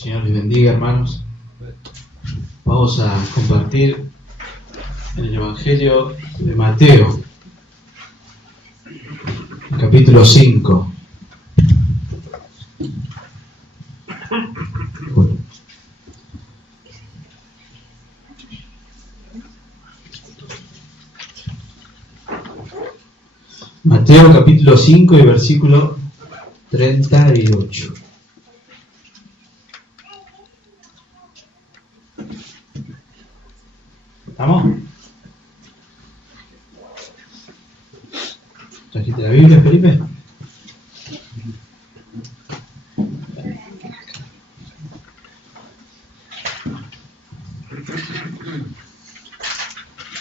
Señor les bendiga, hermanos. Vamos a compartir en el Evangelio de Mateo, capítulo 5. Mateo capítulo 5 y versículo 38. ¿Estamos? ¿Trajiste la Biblia, Felipe?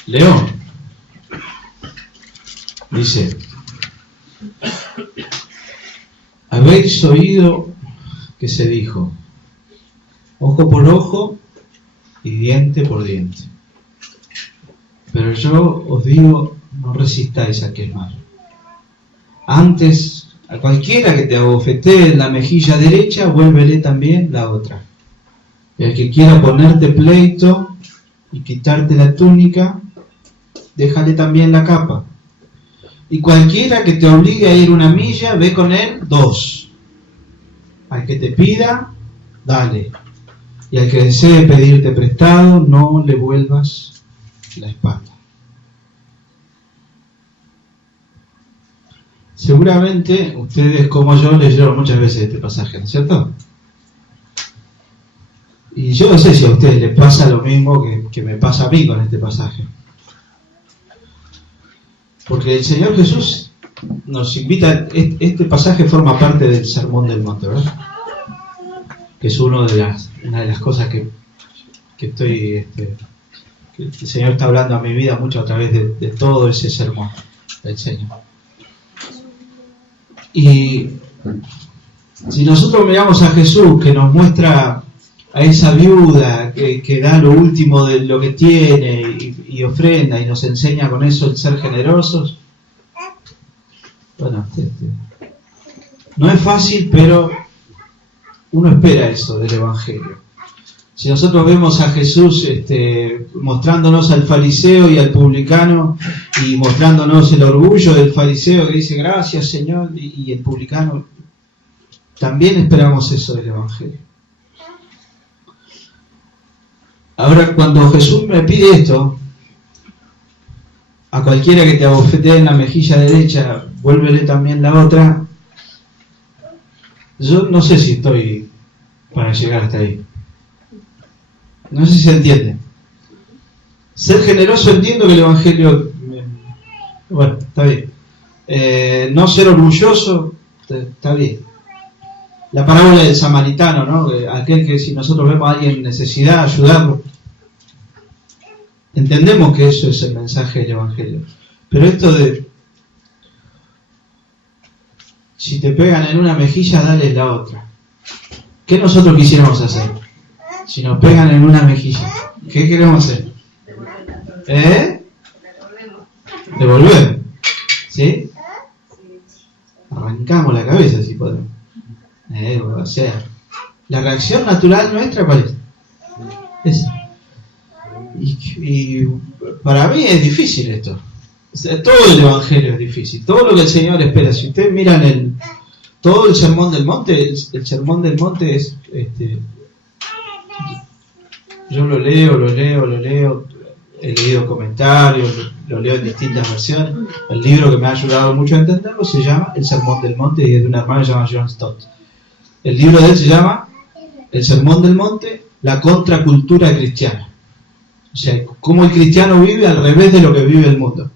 Leo. Dice: habéis oído que se dijo, ojo por ojo y diente por diente. Pero yo os digo, no resistáis a aquel mal. Antes, a cualquiera que te abofetee en la mejilla derecha, vuélvele también la otra. Y al que quiera ponerte pleito y quitarte la túnica, déjale también la capa. Y cualquiera que te obligue a ir 1 milla, ve con él 2. Al que te pida, dale. Y al que desee pedirte prestado, no le vuelvas la espalda. Seguramente ustedes, como yo, leyeron muchas veces este pasaje, ¿no es cierto? Y yo no sé si a ustedes les pasa lo mismo que me pasa a mí con este pasaje. Porque el Señor Jesús nos invita, este pasaje forma parte del Sermón del Monte, ¿verdad? Que es una de las cosas que estoy, que el Señor está hablando a mi vida mucho a través de todo ese sermón del Señor. Y si nosotros miramos a Jesús, que nos muestra a esa viuda que da lo último de lo que tiene y ofrenda, y nos enseña con eso el ser generosos, bueno, no es fácil, pero uno espera eso del Evangelio. Si nosotros vemos a Jesús mostrándonos al fariseo y al publicano, y mostrándonos el orgullo del fariseo que dice gracias Señor, y el publicano, también esperamos eso del Evangelio. Ahora, cuando Jesús me pide esto, a cualquiera que te abofetee en la mejilla derecha, vuélvele también la otra, yo no sé si estoy para llegar hasta ahí. No sé si se entiende. Ser generoso, entiendo que el Evangelio, bueno, está bien. No ser orgulloso, está bien. La parábola del samaritano, ¿no? Aquel que si nosotros vemos a alguien en necesidad, ayudarlo. Entendemos que eso es el mensaje del Evangelio. Pero esto de, si te pegan en una mejilla, dale la otra. ¿Qué nosotros quisiéramos hacer? Si nos pegan en una mejilla, ¿qué queremos hacer? Devolver. ¿Sí? Arrancamos la cabeza si podemos. O sea, la reacción natural nuestra, ¿cuál es? Esa. Y para mí es difícil esto. O sea, todo el Evangelio es difícil. Todo lo que el Señor espera. Si ustedes miran todo el Sermón del Monte, el Sermón del Monte es... yo lo leo, he leído comentarios, lo leo en distintas versiones. El libro que me ha ayudado mucho a entenderlo se llama El Sermón del Monte, y es de un hermano llamado John Stott. El libro de él se llama El Sermón del Monte, la contracultura cristiana. O sea, cómo el cristiano vive al revés de lo que vive el mundo.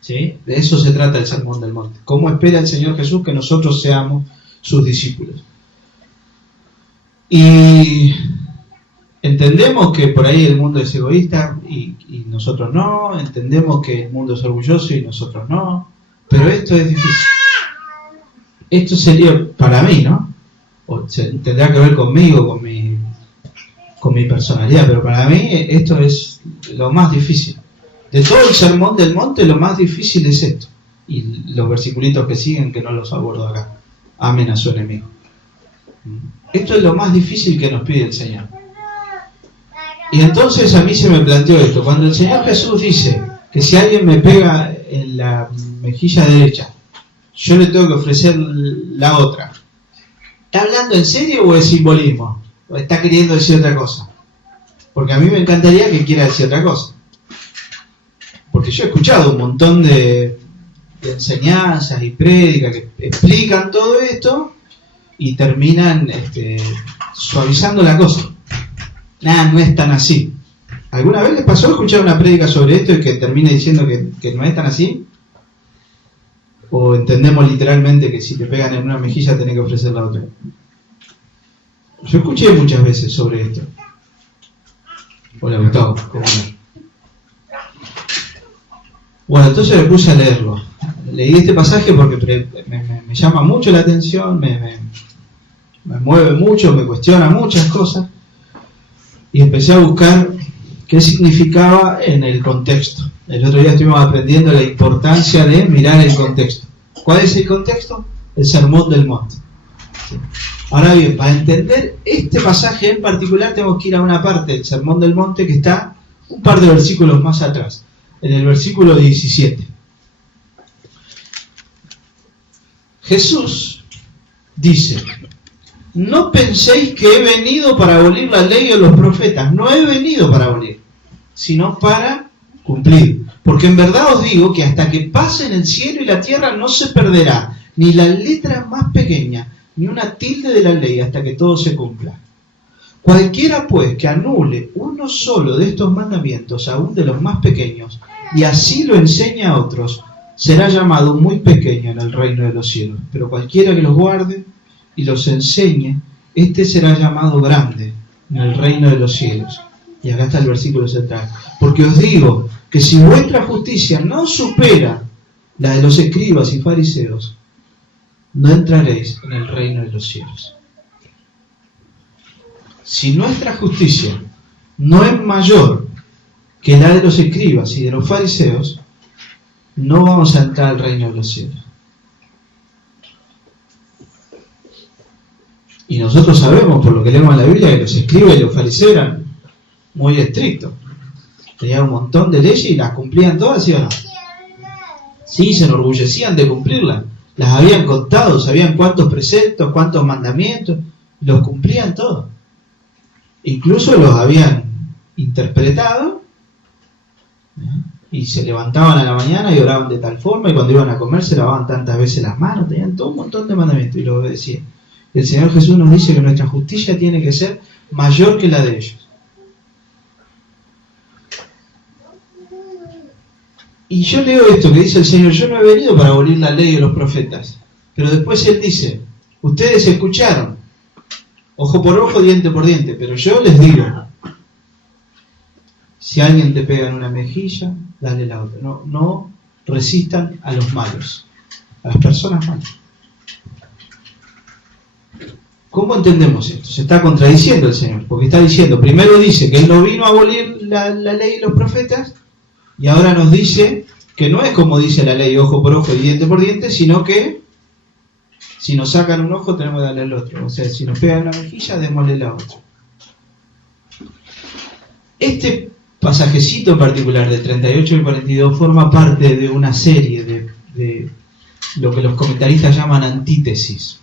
¿Sí? De eso se trata el Sermón del Monte. Cómo espera el Señor Jesús que nosotros seamos sus discípulos. Y entendemos que por ahí el mundo es egoísta y nosotros no. Entendemos que el mundo es orgulloso y nosotros no. Pero esto es difícil. Esto sería para mí, ¿no? O tendrá que ver conmigo, con mi personalidad. Pero para mí esto es lo más difícil. De todo el Sermón del Monte, lo más difícil es esto. Y los versiculitos que siguen, que no los abordo acá. Amen a su enemigo. Esto es lo más difícil que nos pide el Señor. Y entonces a mí se me planteó esto. Cuando el Señor Jesús dice que si alguien me pega en la mejilla derecha, yo le tengo que ofrecer la otra. ¿Está hablando en serio o es simbolismo? ¿O está queriendo decir otra cosa? Porque a mí me encantaría que quiera decir otra cosa. Porque yo he escuchado un montón de enseñanzas y prédicas que explican todo esto y terminan suavizando la cosa. Nada, no es tan así. ¿Alguna vez les pasó escuchar una prédica sobre esto y que termine diciendo que no es tan así? ¿O entendemos literalmente que si te pegan en una mejilla tenés que ofrecer la otra? Yo escuché muchas veces sobre esto. Hola Gustavo, ¿cómo andas? Bueno, entonces me puse a leerlo. Leí este pasaje porque me llama mucho la atención, me mueve mucho, me cuestiona muchas cosas. Y empecé a buscar qué significaba en el contexto. El otro día estuvimos aprendiendo la importancia de mirar el contexto. ¿Cuál es el contexto? El Sermón del Monte. ¿Sí? Ahora bien, para entender este pasaje en particular tenemos que ir a una parte del Sermón del Monte que está un par de versículos más atrás, en el versículo 17. Jesús dice: no penséis que he venido para abolir la ley o los profetas. No he venido para abolir, sino para cumplir. Porque en verdad os digo que hasta que pasen el cielo y la tierra no se perderá ni la letra más pequeña, ni una tilde de la ley, hasta que todo se cumpla. Cualquiera pues que anule uno solo de estos mandamientos, aún de los más pequeños, y así lo enseña a otros, será llamado muy pequeño en el reino de los cielos. Pero cualquiera que los guarde y los enseñe, este será llamado grande en el reino de los cielos. Y acá está el versículo central. Porque os digo que si vuestra justicia no supera la de los escribas y fariseos, no entraréis en el reino de los cielos. Si nuestra justicia no es mayor que la de los escribas y de los fariseos, no vamos a entrar al reino de los cielos. Y nosotros sabemos, por lo que leemos en la Biblia, que los escribas y los fariseos eran muy estrictos. Tenían un montón de leyes y las cumplían todas, ¿sí o no? Sí, se enorgullecían de cumplirlas. Las habían contado, sabían cuántos preceptos, cuántos mandamientos, los cumplían todos. Incluso los habían interpretado, ¿no? Y se levantaban a la mañana y oraban de tal forma, y cuando iban a comer se lavaban tantas veces las manos, tenían todo un montón de mandamientos y lo obedecían. El Señor Jesús nos dice que nuestra justicia tiene que ser mayor que la de ellos. Y yo leo esto que dice el Señor: yo no he venido para abolir la ley de los profetas. Pero después Él dice: ustedes escucharon, ojo por ojo, diente por diente, pero yo les digo, si alguien te pega en una mejilla, dale la otra. No resistan a los malos, a las personas malas. ¿Cómo entendemos esto? Se está contradiciendo el Señor, porque está diciendo, primero dice que Él no vino a abolir la ley y los profetas, y ahora nos dice que no es como dice la ley, ojo por ojo y diente por diente, sino que si nos sacan un ojo tenemos que darle el otro. O sea, si nos pegan una mejilla, démosle la otra. Este pasajecito en particular del 38 y 42 forma parte de una serie de lo que los comentaristas llaman antítesis.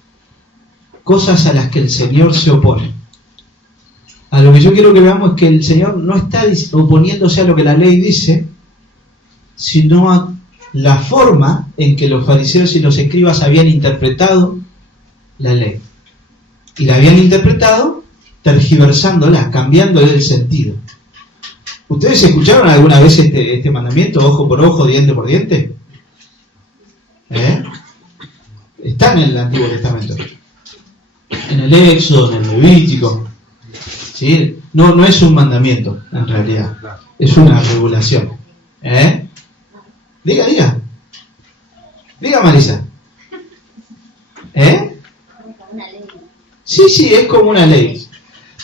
Cosas a las que el Señor se opone. A lo que yo quiero que veamos es que el Señor no está oponiéndose a lo que la ley dice, sino a la forma en que los fariseos y los escribas habían interpretado la ley. Y la habían interpretado tergiversándola, cambiándole el sentido. ¿Ustedes escucharon alguna vez este mandamiento, ojo por ojo, diente por diente? Está en el Antiguo Testamento. En el Éxodo, en el Levítico. ¿Sí? No es un mandamiento, en realidad. Es una regulación. Diga. Diga, Marisa. Sí, es como una ley.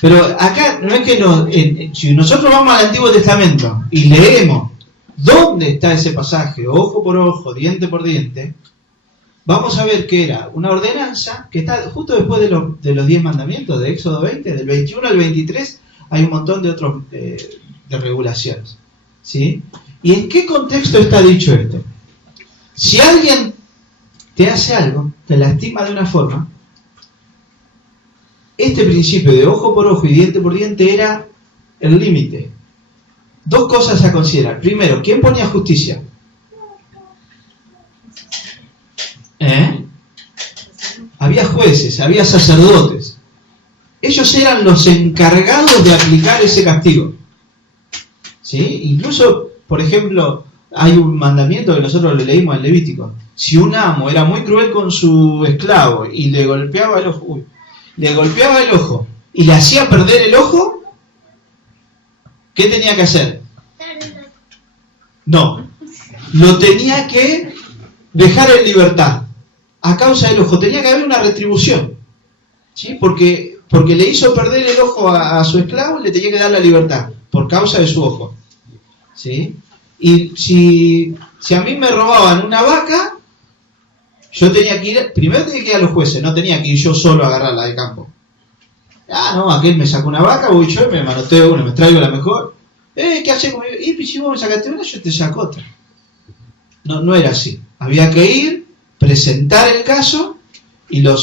Pero acá no es que si nosotros vamos al Antiguo Testamento y leemos dónde está ese pasaje, ojo por ojo, diente por diente, vamos a ver que era una ordenanza que está justo después de los 10 mandamientos de Éxodo 20, del 21 al 23, hay un montón de otros de regulaciones, ¿sí? ¿Y en qué contexto está dicho esto? Si alguien te hace algo, te lastima de una forma, este principio de ojo por ojo y diente por diente era el límite. Dos cosas a considerar. Primero, ¿quién ponía justicia? Había jueces, había sacerdotes. Ellos eran los encargados de aplicar ese castigo, ¿sí? Incluso, por ejemplo, hay un mandamiento que nosotros le leímos en Levítico. Si un amo era muy cruel con su esclavo y le golpeaba el ojo, y le hacía perder el ojo, ¿qué tenía que hacer? No, lo tenía que dejar en libertad a causa del ojo. Tenía que haber una retribución, ¿sí? Porque le hizo perder el ojo a su esclavo, le tenía que dar la libertad por causa de su ojo, ¿sí? Y si a mí me robaban una vaca, yo tenía que ir, primero tenía que ir a los jueces, no tenía que ir yo solo a agarrarla de campo. No, aquel me sacó una vaca, voy yo y me manoteo una, me traigo la mejor. ¿Qué haces conmigo? Y si vos me sacaste una, yo te saco otra. No era así. Había que ir, presentar el caso y lo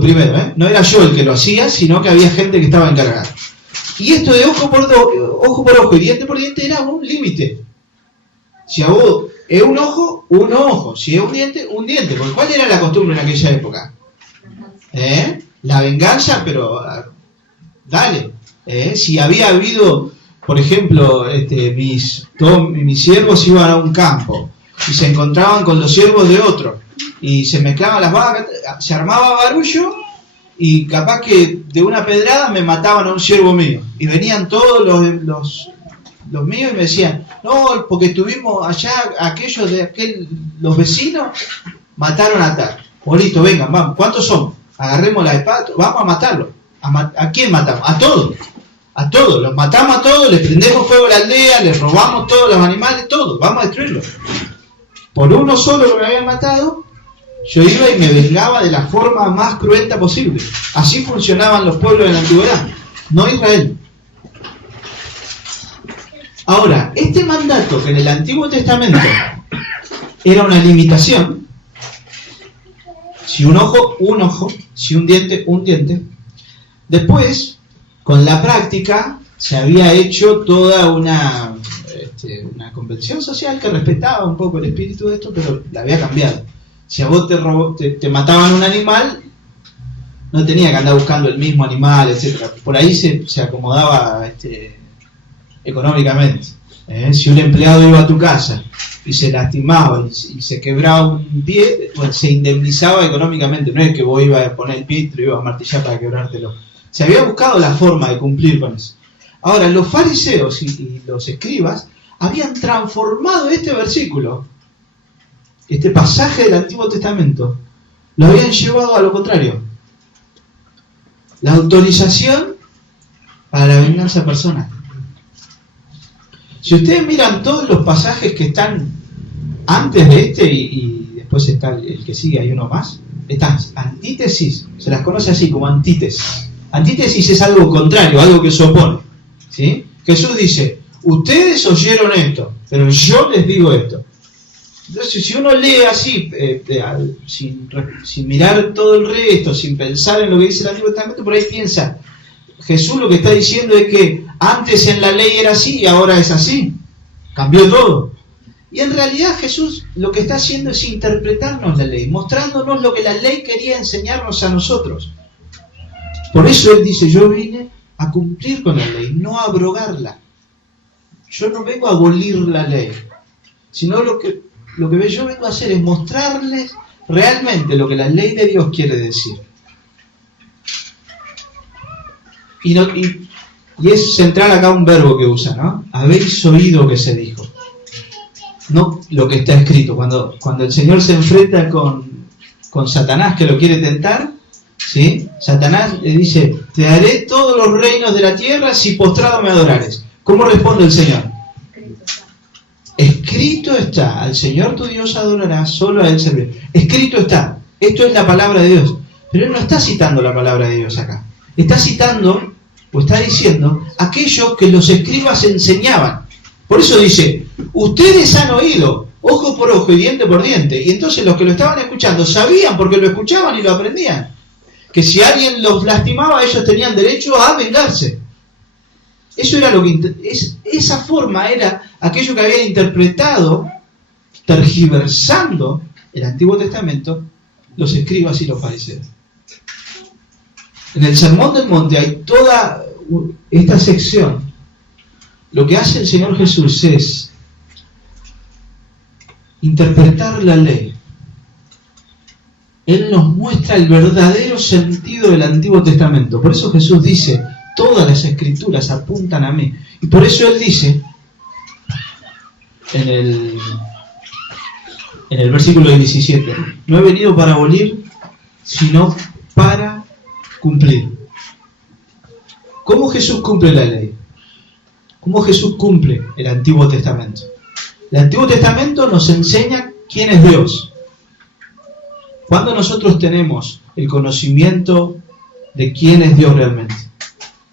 primero, no era yo el que lo hacía, sino que había gente que estaba encargada. Y esto de ojo por ojo y diente por diente era un límite. Si a vos es un ojo, si es un diente. Porque ¿cuál era la costumbre en aquella época? La venganza, pero dale. Si había habido, por ejemplo, mis siervos iban a un campo y se encontraban con los siervos de otro y se mezclaban las vacas, se armaba barullo y capaz que de una pedrada me mataban a un siervo mío y venían todos los míos y me decían, no, porque estuvimos allá, los vecinos mataron a tal. Bonito, vengan, vamos, ¿cuántos son? Agarremos la espada, vamos a matarlo. ¿A quién matamos? A todos, los matamos a todos, les prendemos fuego a la aldea, les robamos todos los animales, todos, vamos a destruirlos. Por uno solo que me habían matado, yo iba y me vengaba de la forma más cruenta posible. Así funcionaban los pueblos de la antigüedad, no Israel. Ahora, este mandato que en el Antiguo Testamento era una limitación, si un ojo, si un diente, después, con la práctica, se había hecho toda una convención social que respetaba un poco el espíritu de esto, pero la había cambiado. Si a vos te mataban un animal, no tenía que andar buscando el mismo animal, etcétera. Por ahí se acomodaba económicamente. Si un empleado iba a tu casa y se lastimaba y se quebraba un pie, pues se indemnizaba económicamente. No es que vos ibas a poner el pie y te ibas a martillar para quebrártelo. Se había buscado la forma de cumplir con eso. Ahora, los fariseos y los escribas habían transformado este versículo, este pasaje del Antiguo Testamento, lo habían llevado a lo contrario. La autorización para la venganza personal. Si ustedes miran todos los pasajes que están antes de este y después está el que sigue, hay uno más, estas antítesis, se las conoce así como antítesis. Antítesis es algo contrario, algo que se opone, ¿sí? Jesús dice, ustedes oyeron esto, pero yo les digo esto. Entonces, si uno lee así, sin mirar todo el resto, sin pensar en lo que dice el Antiguo Testamento, por ahí piensa, Jesús lo que está diciendo es que antes en la ley era así y ahora es así. Cambió todo. Y en realidad Jesús lo que está haciendo es interpretarnos la ley, mostrándonos lo que la ley quería enseñarnos a nosotros. Por eso Él dice, yo vine a cumplir con la ley, no a abrogarla. Yo no vengo a abolir la ley, sino lo que yo vengo a hacer es mostrarles realmente lo que la ley de Dios quiere decir. Y es central acá un verbo que usa, ¿no? Habéis oído que se dijo. No lo que está escrito. Cuando el Señor se enfrenta con Satanás que lo quiere tentar, ¿sí? Satanás le dice, te daré todos los reinos de la tierra si postrado me adorares. ¿Cómo responde el Señor? Escrito escrito está, al Señor tu Dios adorarás, solo a Él servirás. Escrito está, esto es la palabra de Dios. Pero Él no está citando la palabra de Dios acá. Está citando, o está diciendo, aquello que los escribas enseñaban. Por eso dice, ustedes han oído, ojo por ojo y diente por diente. Y entonces los que lo estaban escuchando sabían porque lo escuchaban y lo aprendían. Que si alguien los lastimaba, ellos tenían derecho a vengarse. Eso era lo que esa forma era aquello que habían interpretado, tergiversando el Antiguo Testamento, los escribas y los fariseos. En el Sermón del Monte hay toda esta sección. Lo que hace el Señor Jesús es interpretar la ley. Él nos muestra el verdadero sentido del Antiguo Testamento. Por eso Jesús dice, todas las escrituras apuntan a mí. Y por eso Él dice, en el versículo 17, no he venido para abolir, sino para cumplir. ¿Cómo Jesús cumple la ley? ¿Cómo Jesús cumple el Antiguo Testamento? El Antiguo Testamento nos enseña quién es Dios. ¿Cuándo nosotros tenemos el conocimiento de quién es Dios realmente?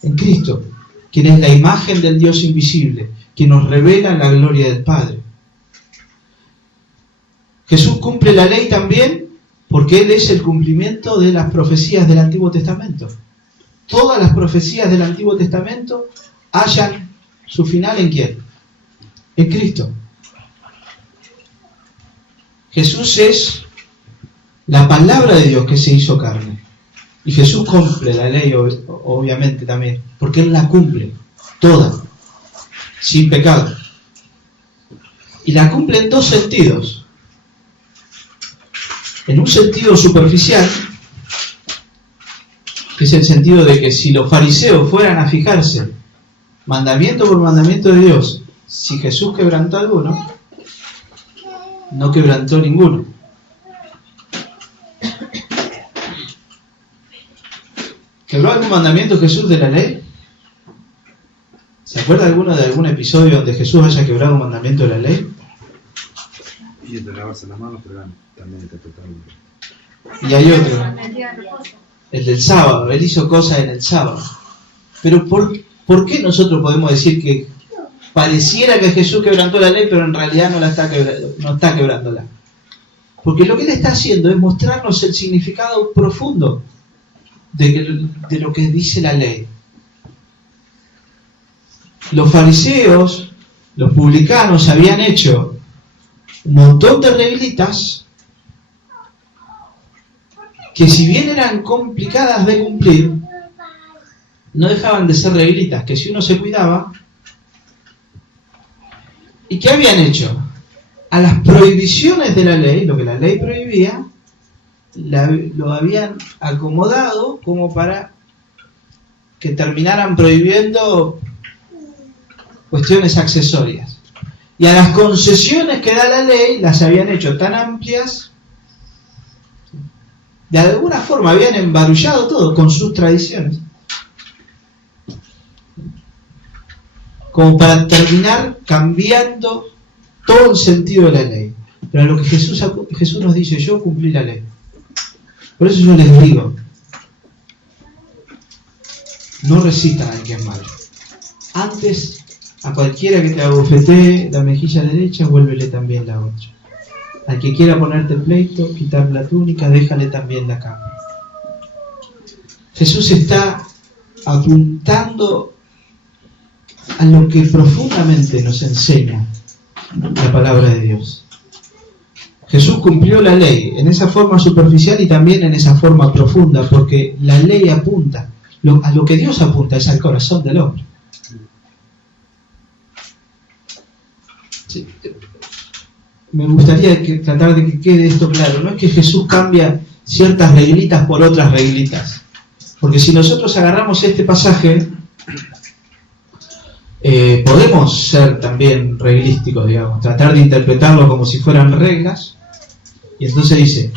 En Cristo, quien es la imagen del Dios invisible, quien nos revela la gloria del Padre. Jesús cumple la ley también porque Él es el cumplimiento de las profecías del Antiguo Testamento. Todas las profecías del Antiguo Testamento hallan su final ¿en quién? En Cristo. Jesús es la palabra de Dios que se hizo carne. Y Jesús cumple la ley, obviamente también, porque Él la cumple, toda, sin pecado. Y la cumple en dos sentidos. En un sentido superficial, que es el sentido de que si los fariseos fueran a fijarse, mandamiento por mandamiento de Dios, si Jesús quebrantó alguno, no quebrantó ninguno. ¿Quebró algún mandamiento Jesús de la ley? ¿Se acuerda alguno de algún episodio donde Jesús haya quebrado un mandamiento de la ley? Y el de lavarse las manos, pero también está totalmente. Y hay otro, el del sábado. Él hizo cosas en el sábado. Pero ¿por qué nosotros podemos decir que pareciera que Jesús quebrantó la ley, pero en realidad no está quebrándola? Porque lo que Él está haciendo es mostrarnos el significado profundo de lo que dice la ley. Los fariseos, los publicanos habían hecho un montón de reglitas que, si bien eran complicadas de cumplir, no dejaban de ser reglitas, que si uno se cuidaba. ¿Y qué habían hecho? A las prohibiciones de la ley, lo que la ley prohibía, lo habían acomodado como para que terminaran prohibiendo cuestiones accesorias. Y a las concesiones que da la ley las habían hecho tan amplias, de alguna forma habían embarullado todo con sus tradiciones, como para terminar cambiando todo el sentido de la ley. Pero lo que Jesús nos dice, yo cumplí la ley. Por eso yo les digo, no resistan al que es malo. Antes, a cualquiera que te abofetee la mejilla derecha, vuélvele también la otra. Al que quiera ponerte pleito, quitar la túnica, déjale también la capa. Jesús está apuntando a lo que profundamente nos enseña la palabra de Dios. Jesús cumplió la ley en esa forma superficial y también en esa forma profunda, porque la ley apunta, a lo que Dios apunta es al corazón del hombre. Sí. Me gustaría tratar de que quede esto claro. No es que Jesús cambia ciertas reglitas por otras reglitas, porque si nosotros agarramos este pasaje, podemos ser también reglísticos, digamos, tratar de interpretarlo como si fueran reglas. Y entonces dice,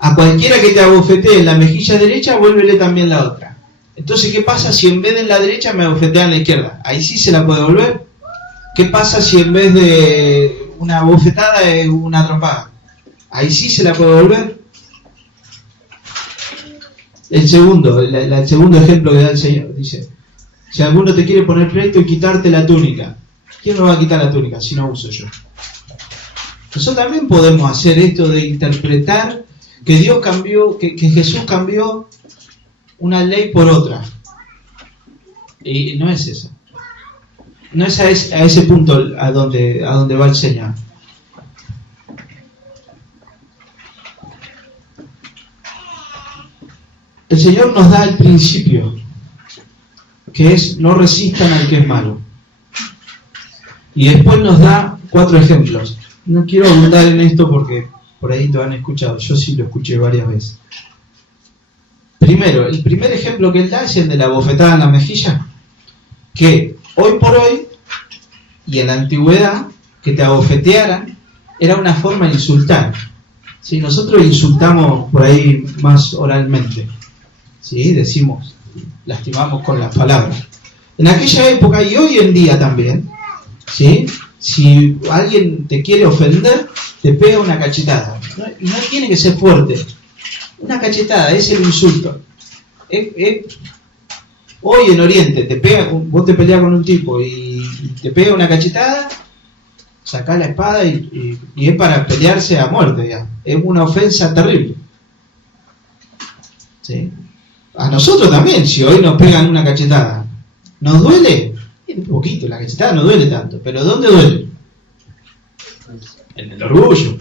a cualquiera que te abofetee en la mejilla derecha, vuélvele también la otra. Entonces, ¿qué pasa si en vez de en la derecha me abofetea en la izquierda? Ahí sí se la puede volver. ¿Qué pasa si en vez de una bofetada es una trompada. Ahí sí se la puede devolver. El segundo ejemplo que da el Señor, dice, si alguno te quiere poner pleito y quitarte la túnica, ¿quién me va a quitar la túnica si no uso yo? Nosotros también podemos hacer esto de interpretar que Dios cambió, que Jesús cambió una ley por otra. Y no es eso. No es a ese punto a donde va el Señor. El Señor nos da el principio, que es no resistan al que es malo. Y después nos da 4 ejemplos. No quiero abundar en esto porque por ahí te han escuchado. Yo sí lo escuché varias veces. Primero, el primer ejemplo que él da es el de la bofetada en la mejilla. Que hoy por hoy, y en la antigüedad, que te abofetearan, era una forma de insultar. ¿Sí? Nosotros insultamos por ahí más oralmente. ¿Sí? Decimos, lastimamos con las palabras. En aquella época y hoy en día también, ¿sí? Si alguien te quiere ofender, te pega una cachetada. Y no tiene que ser fuerte. Una cachetada es el insulto. Hoy en Oriente, vos te peleas con un tipo y te pega una cachetada, sacás la espada y es para pelearse a muerte. Ya. Es una ofensa terrible. ¿Sí? A nosotros también, si hoy nos pegan una cachetada, ¿nos duele? Un poquito, la cachetada no duele tanto, pero ¿dónde duele? En el orgullo.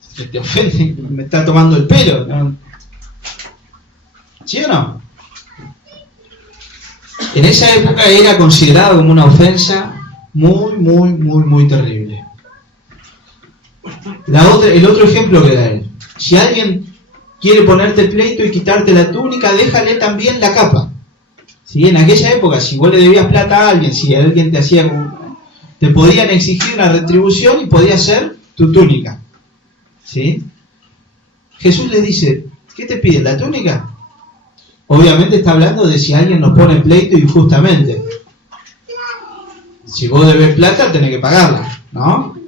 Si te ofende, me está tomando el pelo, ¿no? ¿Sí o no? En esa época era considerado como una ofensa muy terrible. El otro ejemplo que da él. Si alguien quiere ponerte pleito y quitarte la túnica, déjale también la capa. ¿Sí? En aquella época, si vos le debías plata a alguien, si alguien te podían exigir una retribución y podía ser tu túnica. ¿Sí? Jesús les dice, ¿qué te piden? ¿La túnica? Obviamente está hablando de si alguien nos pone pleito injustamente. Si vos debes plata, tenés que pagarla, ¿no?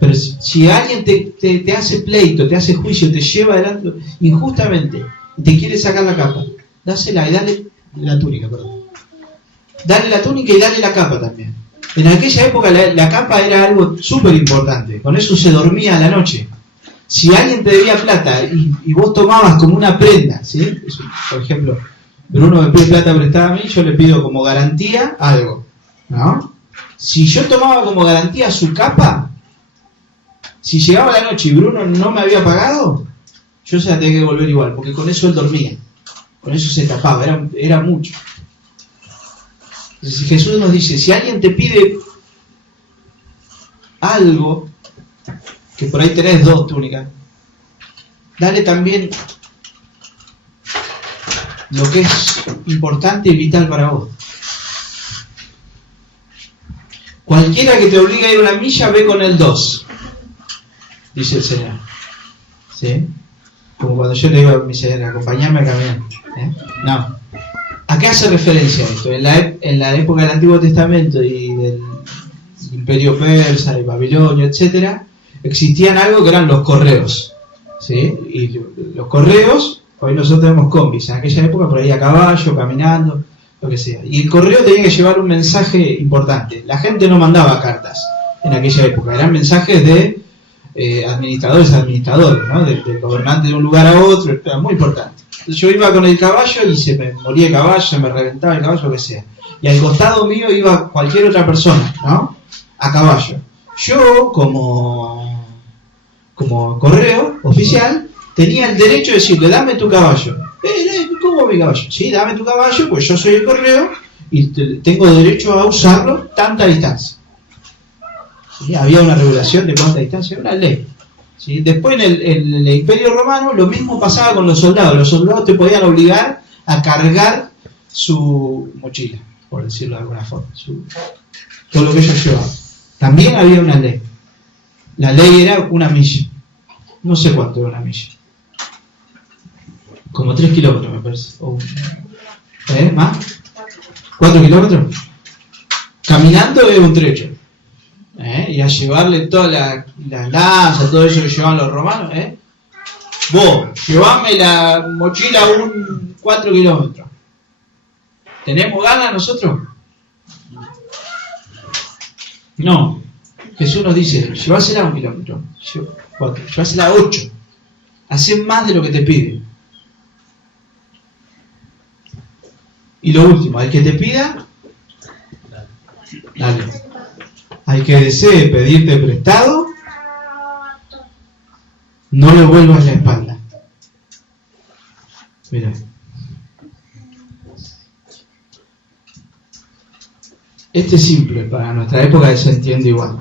Pero si alguien te hace pleito, te hace juicio, te lleva adelante injustamente y te quiere sacar la capa, dásela y dale la túnica, perdón. Dale la túnica y dale la capa también. En aquella época la capa era algo súper importante, con eso se dormía a la noche. Si alguien te debía plata y vos tomabas como una prenda, ¿sí? Por ejemplo, Bruno me pide plata prestada a mí, yo le pido como garantía algo, ¿no? Si yo tomaba como garantía su capa, si llegaba la noche y Bruno no me había pagado, yo se la tenía que devolver igual, porque con eso él dormía, con eso se tapaba, era mucho. Entonces Jesús nos dice, si alguien te pide algo, que por ahí tenés 2 túnicas, dale también lo que es importante y vital para vos. Cualquiera que te obligue a ir 1 milla, ve con el 2, dice el Señor. ¿Sí? Como cuando yo le digo a mi señora, acompañame a caminar. No. ¿A qué hace referencia esto? En la época del Antiguo Testamento y del Imperio Persa y Babilonio, etcétera, existían algo que eran los correos. ¿Sí? Y los correos, hoy nosotros tenemos combis, en aquella época por ahí a caballo, caminando, lo que sea. Y el correo tenía que llevar un mensaje importante. La gente no mandaba cartas en aquella época, eran mensajes de administradores, ¿no? Del gobernante de un lugar a otro, era muy importante. Entonces yo iba con el caballo y se me moría el caballo, se me reventaba el caballo, lo que sea. Y al costado mío iba cualquier otra persona, ¿no? A caballo. Yo, como correo oficial, tenía el derecho de decirle, dame tu caballo. ¿Cómo mi caballo? Sí, dame tu caballo, pues yo soy el correo y tengo derecho a usarlo tanta distancia. ¿Sí? Había una regulación de cuánta distancia, una ley. ¿Sí? Después en el Imperio Romano lo mismo pasaba con los soldados. Los soldados te podían obligar a cargar su mochila, por decirlo de alguna forma, todo lo que ellos llevaban. También había una ley. La ley era 1 milla. No sé cuánto era 1 milla. Como 3 kilómetros me parece. ¿Más? 4 kilómetros. Caminando es un trecho. y a llevarle toda la lanza, todo eso que llevaban los romanos. Vos, llevame la mochila 4 kilómetros. ¿Tenemos ganas nosotros? No. Jesús nos dice, llevásela 1 kilómetro, 4, llevásela 8. Hacé más de lo que te pide. Y lo último, al que te pida, dale. Al que desee pedirte prestado, no le vuelvas la espalda. Mira. Este es simple, para nuestra época se entiende igual.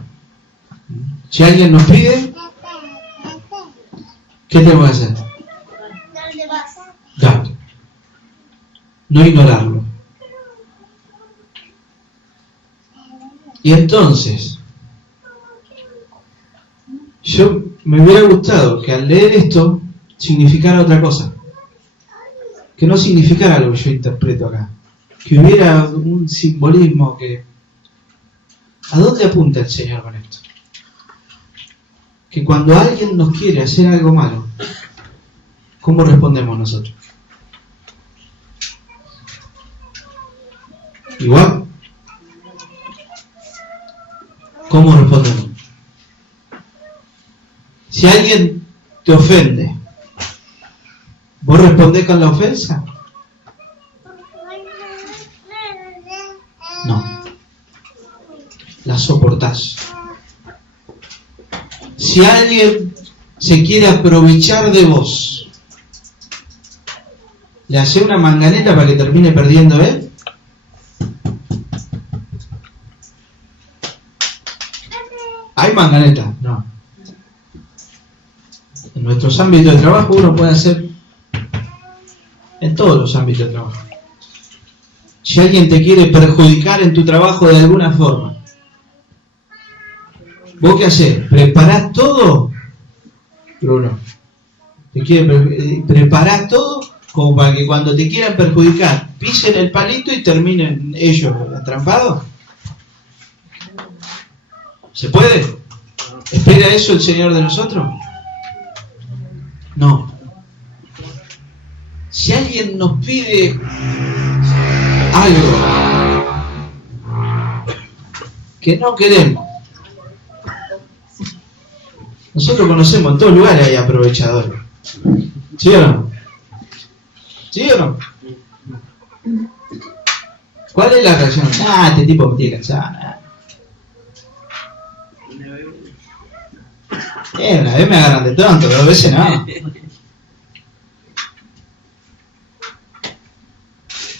Si alguien nos pide, ¿qué tenemos que hacer? Darle. No ignorarlo. Y entonces, yo me hubiera gustado que al leer esto significara otra cosa. Que no significara lo que yo interpreto acá. Que hubiera un simbolismo que... ¿A dónde apunta el Señor con esto? Que cuando alguien nos quiere hacer algo malo, ¿cómo respondemos nosotros? Igual. ¿Cómo respondemos? Si alguien te ofende, ¿vos respondés con la ofensa? No. La soportás. Si alguien se quiere aprovechar de vos, ¿le hace una manganeta para que termine perdiendo él? ¿Hay manganeta? No. En nuestros ámbitos de trabajo uno puede hacer, en todos los ámbitos de trabajo. Si alguien te quiere perjudicar en tu trabajo de alguna forma, ¿vos qué hacés? ¿Preparás todo? Bruno, ¿preparás todo como para que cuando te quieran perjudicar pisen el palito y terminen ellos atrapados? ¿Se puede? ¿Espera eso el Señor de nosotros? No. Si alguien nos pide algo que no queremos, nosotros conocemos en todos lugares hay aprovechadores. ¿Sí o no? ¿Sí o no? ¿Cuál es la reacción? Este tipo me tiene cansada. Una vez me agarran de tonto, 2 veces no.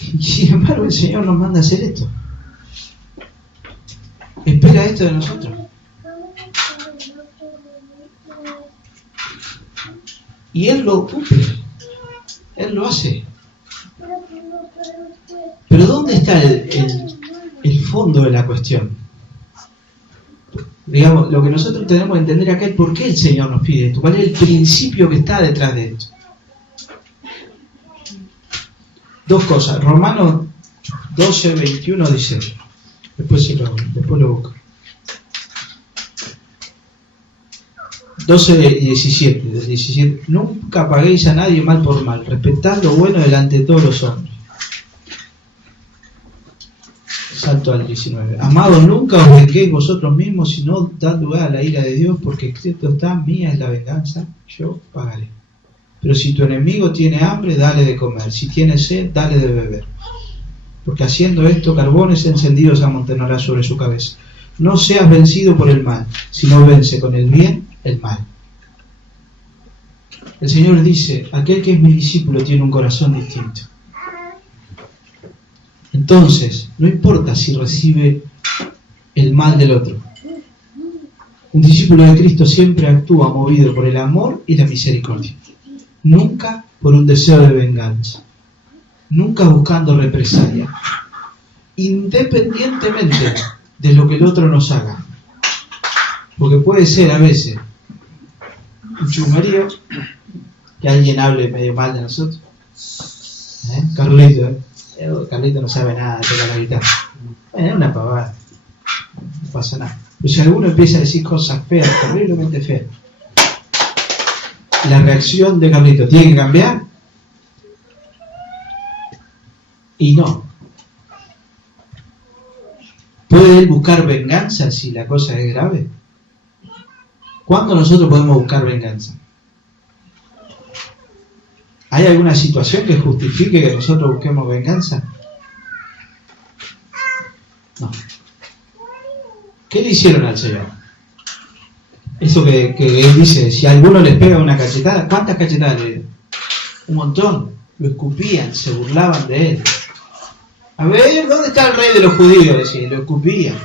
Y sin embargo el Señor nos manda a hacer esto. Espera esto de nosotros. Y Él lo cumple. Él lo hace. Pero ¿dónde está el fondo de la cuestión? Digamos, lo que nosotros tenemos que entender acá es por qué el Señor nos pide esto. ¿Cuál es el principio que está detrás de esto? 2 cosas. Romanos 12:21 dice, después lo busco. 12:17. Nunca paguéis a nadie mal por mal. Respetad lo bueno delante de todos los hombres. Salto al 19. Amados, nunca os venguéis vosotros mismos, sino dad lugar a la ira de Dios, porque escrito está, mía es la venganza, yo pagaré. Pero si tu enemigo tiene hambre, dale de comer. Si tiene sed, dale de beber. Porque haciendo esto, carbones encendidos amontonará sobre su cabeza. No seas vencido por el mal, sino vence con el bien el mal. El Señor dice, aquel que es mi discípulo tiene un corazón distinto. Entonces, no importa si recibe el mal del otro. Un discípulo de Cristo siempre actúa movido por el amor y la misericordia. Nunca por un deseo de venganza. Nunca buscando represalia. Independientemente de lo que el otro nos haga. Porque puede ser a veces un chumerío, que alguien hable medio mal de nosotros. Carlito no sabe nada de tocar la guitarra. Es una pavada. No pasa nada. Pero si alguno empieza a decir cosas feas, terriblemente feas, la reacción de Carlito tiene que cambiar. Y no. ¿Puede él buscar venganza si la cosa es grave? ¿Cuándo nosotros podemos buscar venganza? ¿Hay alguna situación que justifique que nosotros busquemos venganza? No. ¿Qué le hicieron al Señor? Eso que él dice, si a alguno les pega una cachetada, ¿cuántas cachetadas le dieron? Un montón. Lo escupían, se burlaban de él. A ver, ¿dónde está el rey de los judíos? Decía, lo escupían.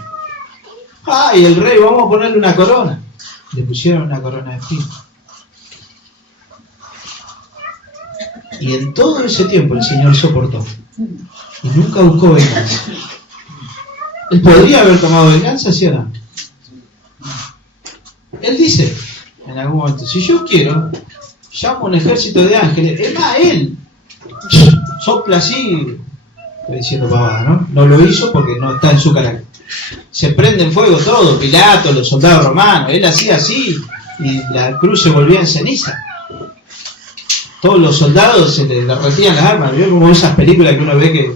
¡Ay, el rey, vamos a ponerle una corona! Le pusieron una corona de espinas. Y en todo ese tiempo el Señor soportó. Y nunca buscó venganza. ¿Él podría haber tomado venganza, sí o no? Él dice, en algún momento, si yo quiero, llamo un ejército de ángeles. Es más, él sopla así, estoy diciendo pavada, ¿no? No lo hizo porque no está en su carácter. Se prende en fuego todo, Pilato, los soldados romanos, él hacía así, y la cruz se volvía en ceniza. Todos los soldados se les derretían las armas. ¿Vio como esas películas que uno ve que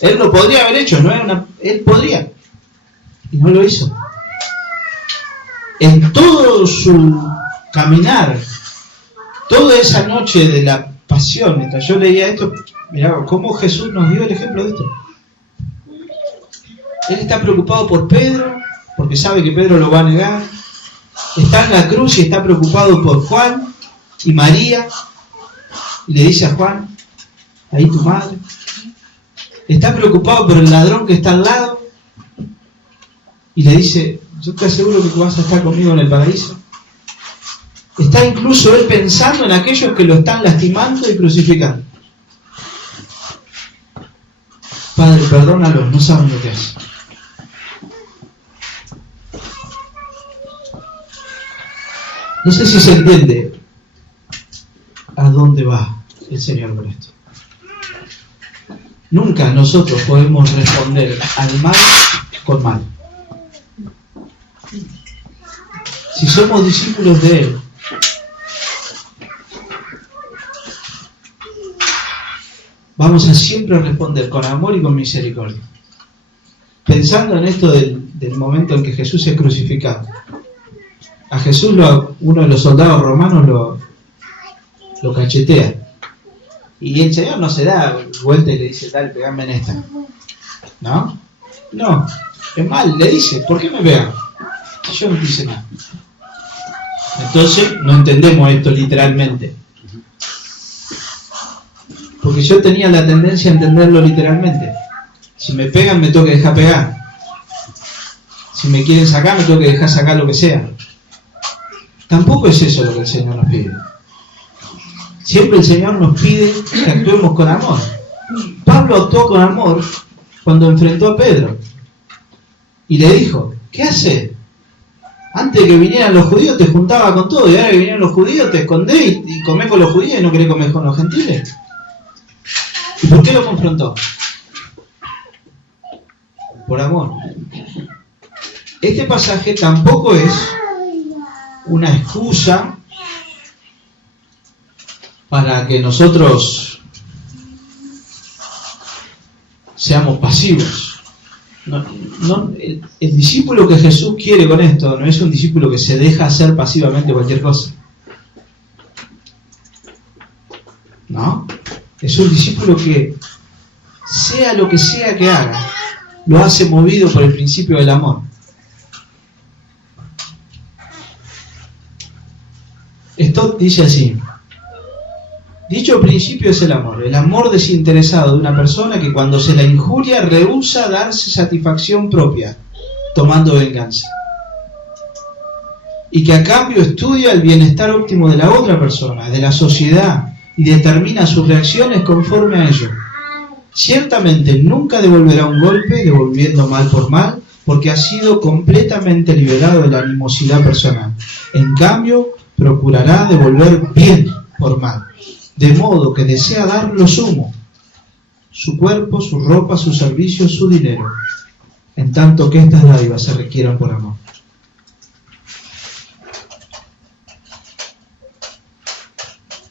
él lo podría haber hecho? Él podría, y no lo hizo. En todo su caminar, toda esa noche de la pasión, mientras yo leía esto, mirá cómo Jesús nos dio el ejemplo de esto. Él está preocupado por Pedro, porque sabe que Pedro lo va a negar. Está en la cruz y está preocupado por Juan y María. Y le dice a Juan, ahí tu madre. Está preocupado por el ladrón que está al lado. Y le dice, yo te aseguro que tú vas a estar conmigo en el paraíso. Está incluso él pensando en aquellos que lo están lastimando y crucificando. Padre, perdónalos, no saben lo que hacen. No sé si se entiende a dónde va el Señor con esto. Nunca nosotros podemos responder al mal con mal. Si somos discípulos de Él, vamos a siempre responder con amor y con misericordia. Pensando en esto del momento en que Jesús es crucificado. A Jesús uno de los soldados romanos lo cachetea. Y el Señor no se da vuelta y le dice, dale, pegame en esta. ¿No? No. Es mal, le dice, ¿por qué me pegan? Yo no te hice nada. Entonces, no entendemos esto literalmente. Porque yo tenía la tendencia a entenderlo literalmente. Si me pegan, me tengo que dejar pegar. Si me quieren sacar, me tengo que dejar sacar lo que sea. Tampoco es eso lo que el Señor nos pide. Siempre el Señor nos pide que actuemos con amor. Pablo actuó con amor cuando enfrentó a Pedro. Y le dijo, ¿qué haces? Antes de que vinieran los judíos te juntaba con todo, y ahora que vinieron los judíos te escondés y comés con los judíos y no querés comer con los gentiles. ¿Y por qué lo confrontó? Por amor. Este pasaje tampoco es una excusa para que nosotros seamos pasivos. El discípulo que Jesús quiere con esto no es un discípulo que se deja hacer pasivamente cualquier cosa. ¿No? Es un discípulo que, sea lo que sea que haga, lo hace movido por el principio del amor. Esto dice así: dicho principio es el amor desinteresado de una persona que cuando se la injuria rehúsa darse satisfacción propia, tomando venganza, y que a cambio estudia el bienestar óptimo de la otra persona, de la sociedad, y determina sus reacciones conforme a ello. Ciertamente nunca devolverá un golpe devolviendo mal por mal, porque ha sido completamente liberado de la animosidad personal. En cambio, procurará devolver bien por mal, de modo que desea dar lo sumo, su cuerpo, su ropa, su servicio, su dinero, en tanto que estas dádivas se requieran por amor.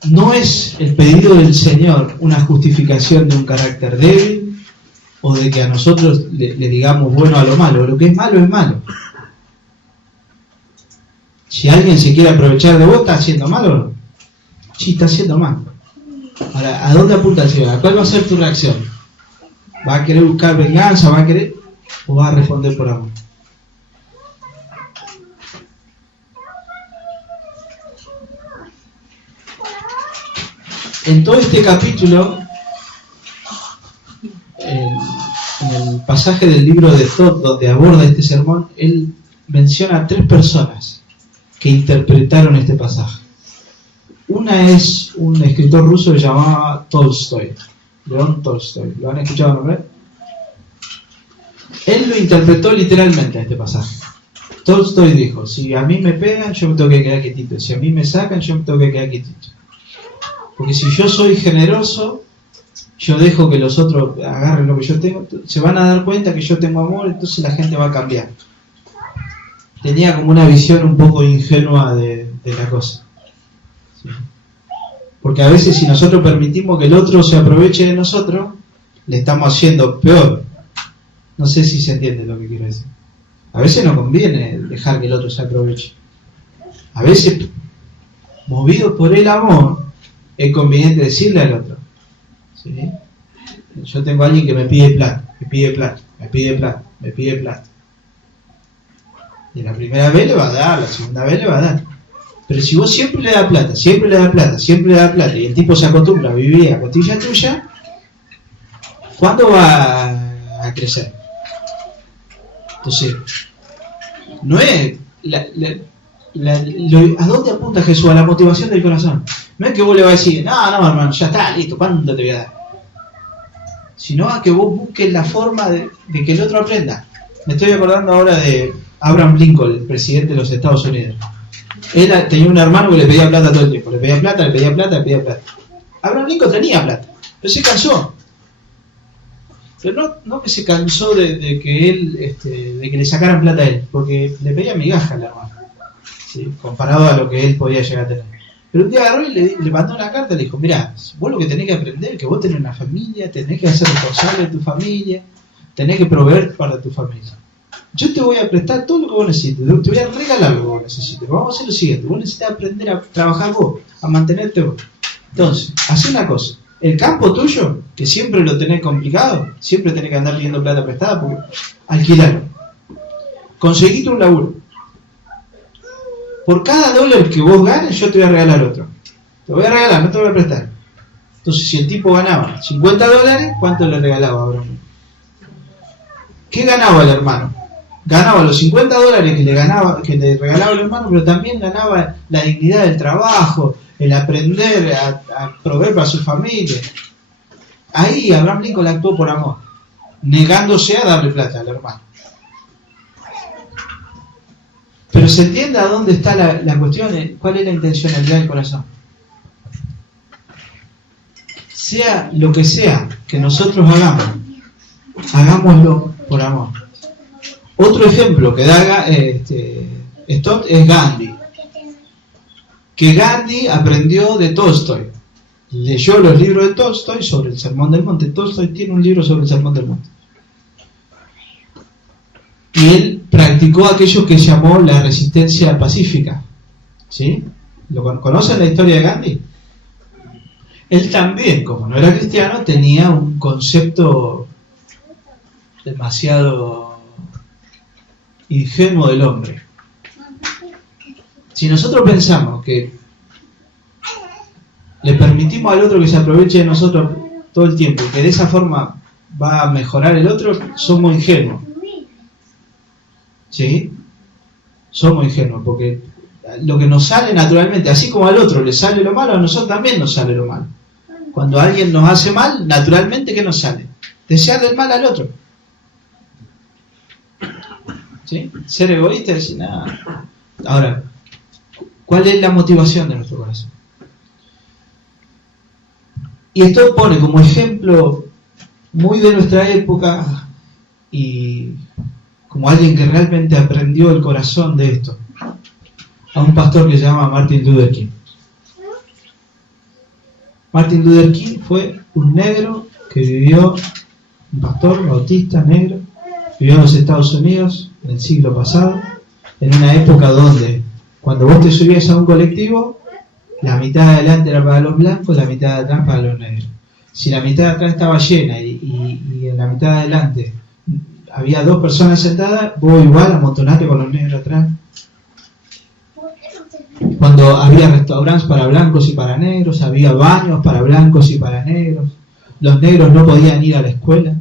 no es el pedido del Señor una justificación de un carácter débil o de que a nosotros le digamos bueno a lo malo. Lo que es malo es malo. Si alguien se quiere aprovechar de vos, ¿está haciendo mal o no? Sí, está haciendo mal. Ahora, ¿a dónde apunta el Señor? ¿A cuál va a ser tu reacción? ¿Va a querer buscar venganza? ¿Va a querer? ¿O va a responder por amor? En todo este capítulo, en el pasaje del libro de Tod, donde aborda este sermón, él menciona a 3 personas que interpretaron este pasaje. Una es un escritor ruso que se llamaba Tolstoy, León Tolstoy. ¿Lo han escuchado nombrar? Él lo interpretó literalmente a este pasaje. Tolstoy dijo: si a mí me pegan, yo me tengo que quedar quietito. Si a mí me sacan, yo me tengo que quedar quietito. Porque si yo soy generoso, yo dejo que los otros agarren lo que yo tengo, se van a dar cuenta que yo tengo amor, entonces la gente va a cambiar. Tenía como una visión un poco ingenua de la cosa. ¿Sí? Porque a veces si nosotros permitimos que el otro se aproveche de nosotros, le estamos haciendo peor. No sé si se entiende lo que quiero decir. A veces no conviene dejar que el otro se aproveche. A veces, movidos por el amor, es conveniente decirle al otro. ¿Sí? Yo tengo a alguien que me pide plata, me pide plata, me pide plata, me pide plata. Y la primera vez le va a dar, la segunda vez le va a dar. Pero si vos siempre le das plata, siempre le das plata, siempre le das plata, y el tipo se acostumbra a vivir a costilla tuya, ¿cuándo va a crecer? Entonces, no es... ¿a dónde apunta Jesús? A la motivación del corazón. No es que vos le vas a decir, no, hermano, ya está, listo, ¿cuánto te voy a dar? Sino a que vos busques la forma de que el otro aprenda. Me estoy acordando ahora de Abraham Lincoln, el presidente de los Estados Unidos. Él tenía un hermano que le pedía plata todo el tiempo. Le pedía plata, le pedía plata, le pedía plata. Abraham Lincoln tenía plata, pero se cansó. Pero no que se cansó de que él, de que le sacaran plata a él, porque le pedía migaja al hermano, ¿sí? Comparado a lo que él podía llegar a tener. Pero un día agarró y le mandó una carta y le dijo: mirá, vos lo que tenés que aprender es que vos tenés una familia, tenés que ser responsable de tu familia, tenés que proveer para tu familia. Yo te voy a prestar todo lo que vos necesites, te voy a regalar lo que vos necesites. Vamos a hacer lo siguiente: vos necesitas aprender a trabajar vos, a mantenerte vos. Entonces, haz una cosa: el campo tuyo, que siempre lo tenés complicado, siempre tenés que andar pidiendo plata prestada, porque alquilalo. Conseguiste un laburo. Por cada dólar que vos ganes, yo te voy a regalar otro. Te voy a regalar, no te voy a prestar. Entonces, si el tipo ganaba $50, ¿cuánto le regalaba a Abraham? ¿Qué ganaba el hermano? Ganaba los $50 que le regalaba el hermano, pero también ganaba la dignidad del trabajo, el aprender a proveer para su familia. Ahí Abraham Lincoln actuó por amor, negándose a darle plata al hermano. Pero se entiende a dónde está la cuestión, cuál es la intencionalidad del corazón. Sea lo que sea que nosotros hagamos, hagámoslo por amor. Otro ejemplo que da Stott es Gandhi. Que Gandhi aprendió de Tolstoy. Leyó los libros de Tolstoy sobre el Sermón del Monte. Tolstoy tiene un libro sobre el Sermón del Monte. Y él practicó aquello que llamó la resistencia pacífica. ¿Sí? ¿Conocen la historia de Gandhi? Él también, como no era cristiano, tenía un concepto demasiado ingenuo del hombre. Si nosotros pensamos que le permitimos al otro que se aproveche de nosotros todo el tiempo y que de esa forma va a mejorar el otro, somos ingenuos. ¿Sí? Somos ingenuos, porque lo que nos sale naturalmente, así como al otro le sale lo malo, a nosotros también nos sale lo malo. Cuando alguien nos hace mal, naturalmente, ¿qué nos sale? Desearle el mal al otro. ¿Sí? Ser egoísta y decir nada. Ahora, ¿cuál es la motivación de nuestro corazón? Y esto pone como ejemplo muy de nuestra época y como alguien que realmente aprendió el corazón de esto, a un pastor que se llama Martin Luther King. Martin Luther King fue un negro que vivió, un pastor bautista negro, vivió en los Estados Unidos en el siglo pasado, en una época donde cuando vos te subías a un colectivo, la mitad de adelante era para los blancos, la mitad de atrás para los negros. Si la mitad de atrás estaba llena y en la mitad de adelante había 2 personas sentadas, vos igual amontonaste con los negros atrás. Cuando había restaurantes para blancos y para negros, había baños para blancos y para negros. Los negros no podían ir a la escuela,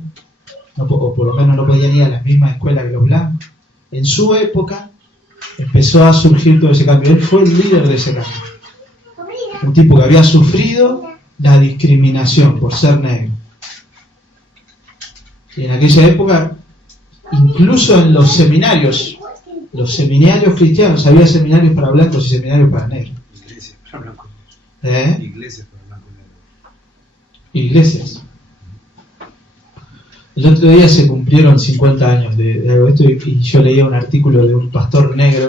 o por lo menos no podían ir a las mismas escuelas que los blancos. En su época empezó a surgir todo ese cambio. Él fue el líder de ese cambio. Un tipo que había sufrido la discriminación por ser negro. Y en aquella época, incluso en los seminarios cristianos, había seminarios para blancos y seminarios para negros. Iglesias para blancos. Iglesias para blancos y negros. Iglesias. El otro día se cumplieron 50 años de algo esto y yo leía un artículo de un pastor negro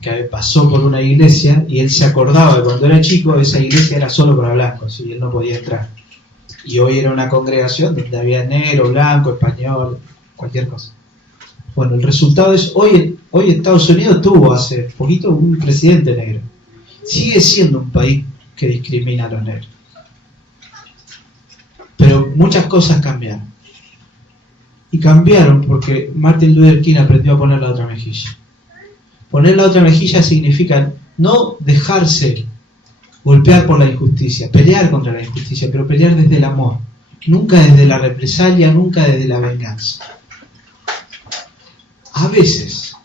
que pasó por una iglesia y él se acordaba de cuando era chico esa iglesia era solo para blancos y él no podía entrar. Y hoy era una congregación donde había negro, blanco, español, cualquier cosa. Bueno, el resultado es, hoy Estados Unidos tuvo hace poquito un presidente negro. Sigue siendo un país que discrimina a los negros. Pero muchas cosas cambiaron. Y cambiaron porque Martin Luther King aprendió a poner la otra mejilla. Poner la otra mejilla significa no dejarse golpear por la injusticia, pelear contra la injusticia, pero pelear desde el amor. Nunca desde la represalia, nunca desde la venganza. A veces,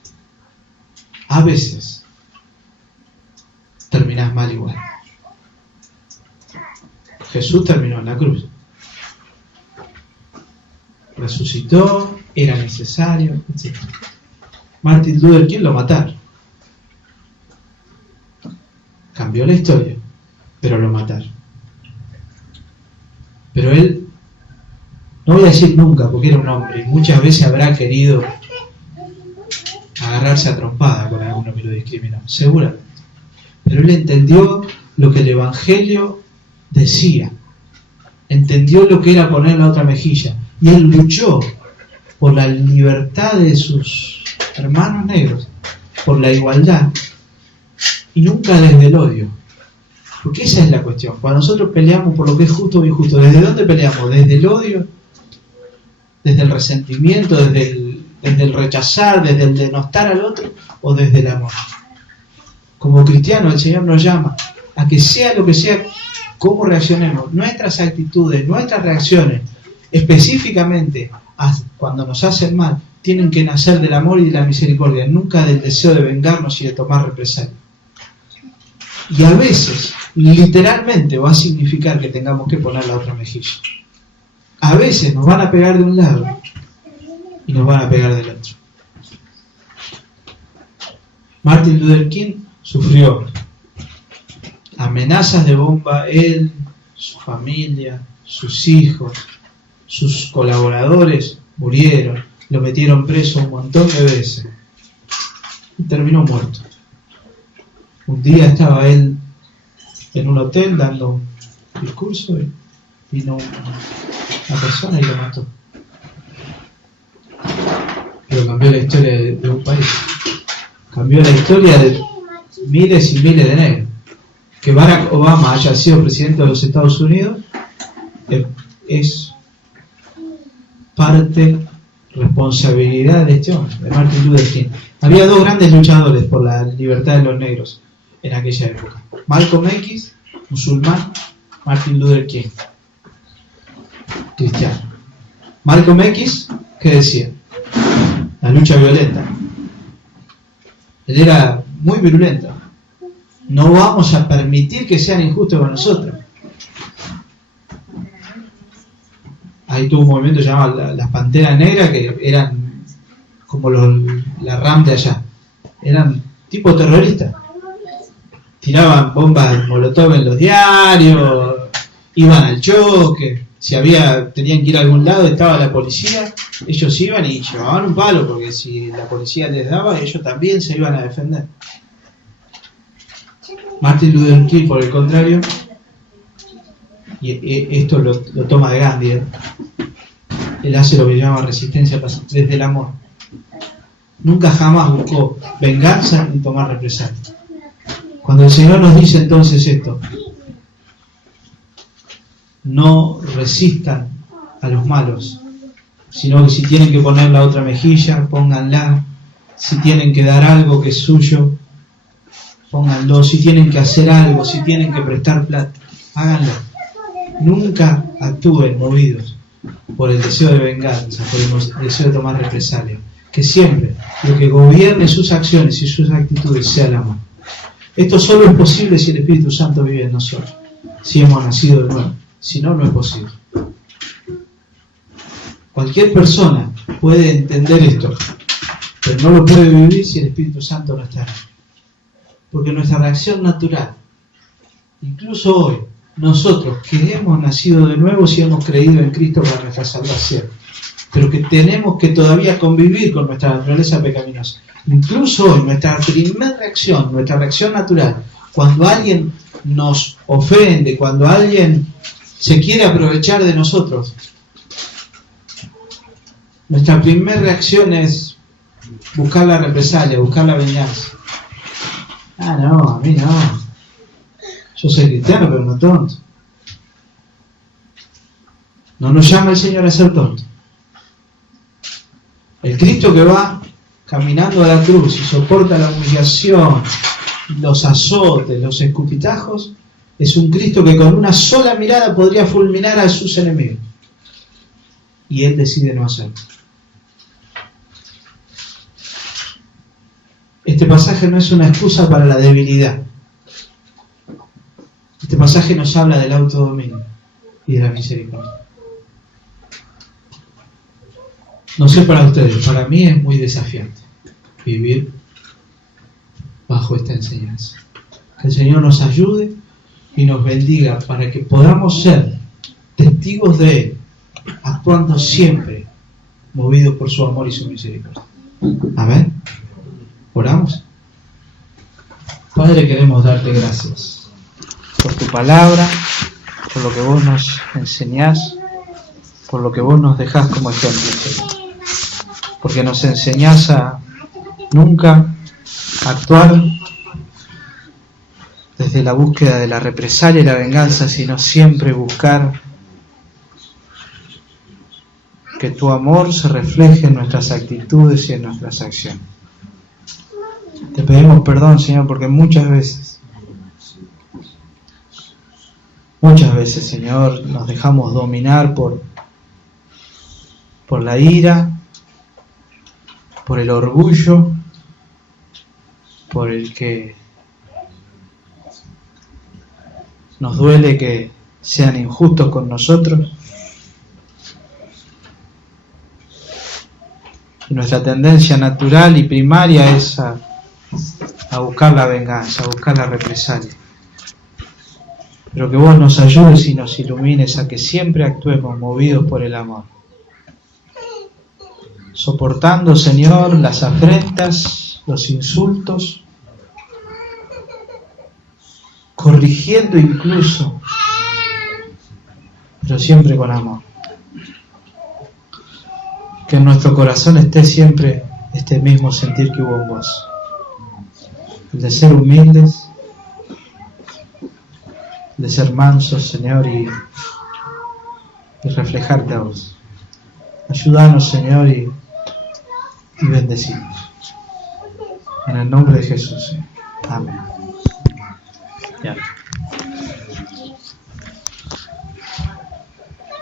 terminás mal igual. Jesús terminó en la cruz. Resucitó, era necesario, etc. Martin Luther King lo mataron. Cambió la historia, pero lo mataron. Pero él, no voy a decir nunca, porque era un hombre, y muchas veces habrá querido agarrarse a trompada con alguno que lo discriminó, seguramente. Pero él entendió lo que el Evangelio decía, entendió lo que era poner la otra mejilla, y él luchó por la libertad de sus hermanos negros, por la igualdad, y nunca desde el odio. Porque esa es la cuestión. Cuando nosotros peleamos por lo que es justo o injusto, ¿desde dónde peleamos? ¿Desde el odio? ¿Desde el resentimiento? ¿Desde el rechazar? ¿Desde el denostar al otro? ¿O desde el amor? Como cristianos el Señor nos llama a que sea lo que sea, cómo reaccionemos, nuestras actitudes, nuestras reacciones, específicamente cuando nos hacen mal, tienen que nacer del amor y de la misericordia, nunca del deseo de vengarnos y de tomar represalia. Y a veces, literalmente, va a significar que tengamos que poner la otra mejilla. A veces nos van a pegar de un lado y nos van a pegar del otro. Martin Luther King sufrió amenazas de bomba, él, su familia, sus hijos, sus colaboradores murieron, lo metieron preso un montón de veces y terminó muerto. Un día estaba él en un hotel dando un discurso y vino una persona y lo mató. Pero cambió la historia de un país. Cambió la historia de miles y miles de negros. Que Barack Obama haya sido presidente de los Estados Unidos es parte, responsabilidad de este hombre, de Martin Luther King. Había 2 grandes luchadores por la libertad de los negros en aquella época. Malcolm X, musulmán, Martin Luther King, cristiano. Malcolm X, ¿qué decía? La lucha violenta. Él era muy virulento. No vamos a permitir que sean injustos con nosotros. Ahí tuvo un movimiento llamado las Panteras Negras, que eran como la RAM de allá. Eran tipo terroristas. Tiraban bombas molotov en los diarios, iban al choque. Si tenían que ir a algún lado, estaba la policía, ellos iban y llevaban un palo, porque si la policía les daba, ellos también se iban a defender. Martin Luther King, por el contrario, y esto lo toma de Gandhi, él hace lo que llama resistencia desde el amor. Nunca jamás buscó venganza ni tomar represalia. Cuando el Señor nos dice entonces esto, no resistan a los malos, sino que si tienen que poner la otra mejilla, pónganla. Si tienen que dar algo que es suyo, pónganlo. Si tienen que hacer algo, si tienen que prestar plata, háganlo. Nunca actúen movidos por el deseo de venganza, por el deseo de tomar represalia. Que siempre lo que gobierne sus acciones y sus actitudes sea el amor. Esto solo es posible si el Espíritu Santo vive en nosotros, si hemos nacido de nuevo. Si no, no es posible. Cualquier persona puede entender esto, pero no lo puede vivir si el Espíritu Santo no está ahí. Porque nuestra reacción natural, incluso hoy, nosotros que hemos nacido de nuevo si hemos creído en Cristo para nuestra salvación, pero que tenemos que todavía convivir con nuestra naturaleza pecaminosa. Incluso hoy, nuestra primera reacción, nuestra reacción natural, cuando alguien nos ofende, cuando alguien se quiere aprovechar de nosotros, nuestra primera reacción es buscar la represalia, buscar la venganza. Ah, no, a mí no. Yo soy cristiano, pero no tonto. No nos llama el Señor a ser tonto. El Cristo que va caminando a la cruz y soporta la humillación, los azotes, los escupitajos, es un Cristo que con una sola mirada podría fulminar a sus enemigos. Y Él decide no hacerlo. Este pasaje no es una excusa para la debilidad. Este pasaje nos habla del autodominio y de la misericordia. No sé para ustedes, para mí es muy desafiante vivir bajo esta enseñanza. Que el Señor nos ayude y nos bendiga para que podamos ser testigos de Él, actuando siempre movidos por su amor y su misericordia. Amén. ¿Oramos? Padre, queremos darte gracias por tu palabra, por lo que vos nos enseñás, por lo que vos nos dejás como ejemplo, Señor. Porque nos enseñás a nunca actuar desde la búsqueda de la represalia y la venganza, sino siempre buscar que tu amor se refleje en nuestras actitudes y en nuestras acciones. Te pedimos perdón, Señor, porque muchas veces, Señor, nos dejamos dominar por la ira, por el orgullo, por el que nos duele que sean injustos con nosotros. Y nuestra tendencia natural y primaria es a buscar la venganza, a buscar la represalia. Pero que vos nos ayudes y nos ilumines a que siempre actuemos movidos por el amor. Soportando, Señor, las afrentas, los insultos, corrigiendo incluso, pero siempre con amor. Que en nuestro corazón esté siempre este mismo sentir que hubo en vos. El de ser humildes, de ser mansos, Señor, y reflejarte a vos. Ayúdanos, Señor, y bendecinos. En el nombre de Jesús. Amén. Ya.